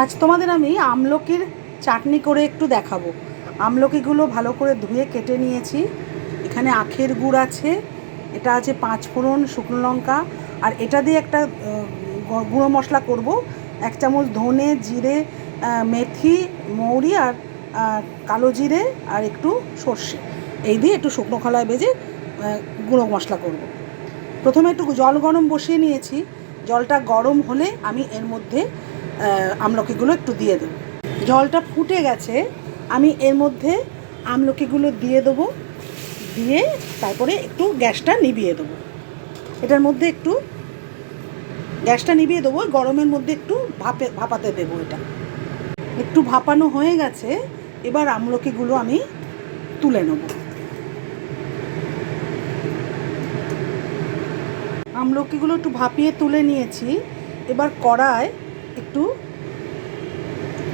আজ তোমাদের আমি আমলকির চাটনি করে একটু দেখাবো। আমলকিগুলো ভালো করে ধুয়ে কেটে নিয়েছি। এখানে আখের গুড় আছে, এটা আছে 5 ফোড়ন, শুকনো লঙ্কা, আর এটা দিয়ে একটা গুঁড়ো মশলা করব। 1 চামচ ধনে, জিরে, মেথি, মৌরি আর কালো জিরে আর একটু সর্ষে, এই দিয়ে একটু শুকনো খোলায় ভেজে গুঁড়ো মশলা করব। প্রথমে একটু জল গরম বসিয়ে নিয়েছি। জলটা গরম হলে আমি এর মধ্যে আমলকিগুলো একটু দিয়ে দেবো। জলটা ফুটে গেছে, আমি এর মধ্যে আমলকিগুলো দিয়ে দেবো। দিয়ে তারপরে একটু গ্যাসটা নিভিয়ে দেবো। এটার মধ্যে একটু গ্যাসটা নিভিয়ে দেবো, গরমের মধ্যে একটু ভাপাতে দেবো। এটা একটু ভাপানো হয়ে গেছে, এবার আমলকিগুলো আমি তুলে নেব। আমলকিগুলো একটু ভাপিয়ে তুলে নিয়েছি। এবার কড়ায় একটু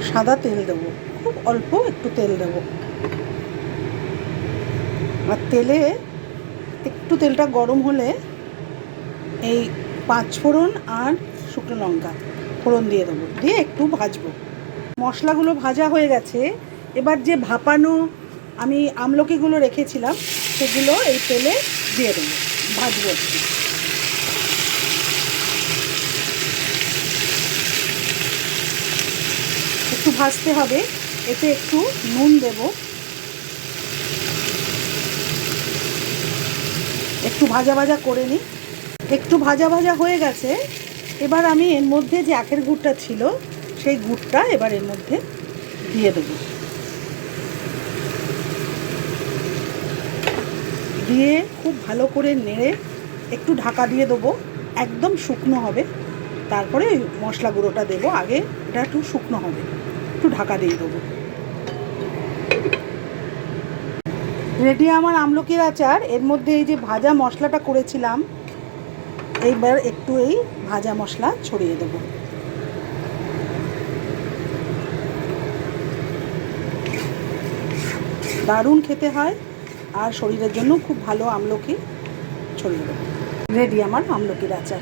সাদা তেল দেবো, খুব অল্প একটু তেল দেবো। আর তেলটা গরম হলে এই 5 ফোড়ন আর শুকনো লঙ্কা ফোড়ন দিয়ে দেবো, দিয়ে একটু ভাজবো। মশলাগুলো ভাজা হয়ে গেছে, এবার যে ভাপানো আমি আমলকিগুলো রেখেছিলাম সেগুলো এই তেলে দিয়ে দেবো, ভাজবো। একটু ভাজতে হবে, এতে একটু নুন দেব, একটু ভাজা ভাজা করে নিই। একটু ভাজা ভাজা হয়ে গেছে, এবার আমি এর মধ্যে যে আখের গুড়টা ছিল সেই গুড়টা এবার এর মধ্যে দিয়ে দেবো। দিয়ে খুব ভালো করে নেড়ে একটু ঢাকা দিয়ে দেবো, একদম শুকনো হবে। তারপরে মশলা গুঁড়োটা দেবো, আগে এটা একটু শুকনো হবে, একটু ঢাকা দিয়ে দেবো। রেডি আমার আমলকির আচার। এর মধ্যে এই যে ভাজা মশলাটা করেছিলাম, এইবার একটু এই ভাজা মশলা ছড়িয়ে দেবো। দারুণ খেতে হয় আর শরীরের জন্য খুব ভালো। আমলকি ছড়িয়ে দেবো। রেডি আমার আমলকির আচার।